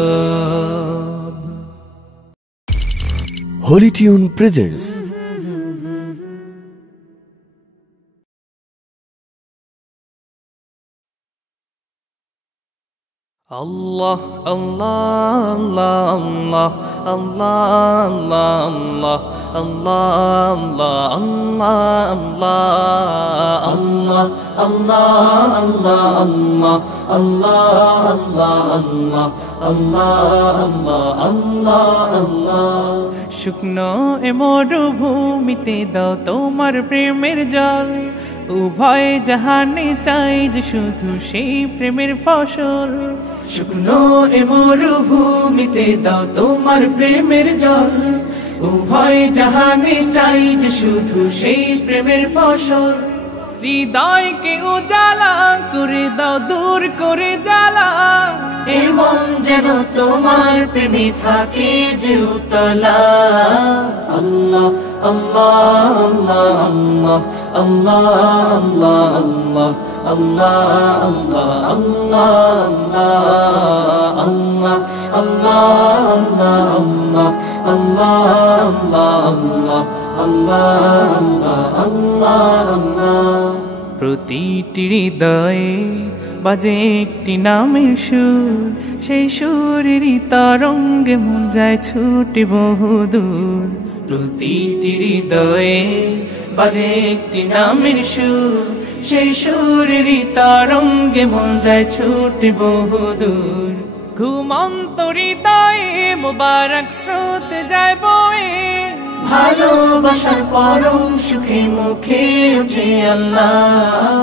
Kalarab Holy Tune presents Allah Allah Allah Allah Allah Allah Allah Allah Allah Allah Allah শুকনো এ মরুভূমিতে দাও তোমার প্রেমের জল উভয় জাহানে চাই যে শুধু সেই প্রেমের ফসল শুকনো এ মরুভূমিতে দাও তোমার প্রেমের জল উভয় জাহানে চাই যে শুধু সেই প্রেমের ফসল হৃদয়কে উজালা করে দাও দূর করে জ্বালা এমন যেন তোমার প্রেমে থাকে যে উতলা আল্লাহ আল্লাহ আল্লাহ আল্লাহ আল্লাহ আল্লাহ আল্লাহ আল্লাহ আল্লাহ আল্লাহ প্রতিটি হৃদয়ে বাজে একটি নামের সুর সেই সুরেরই তরঙ্গে মন যায় ছুটে বহুদূর প্রতিটি হৃদয়ে বাজে একটি নামের সুর সেই সুরেরই তরঙ্গে মন যায় ছুটে বহুদূর ঘুমন্ত হৃদয়ে মুবারক স্রোত যায় বয়ে ভালোবাসার পরম সুখে মুখে উঠে আল্লাহ।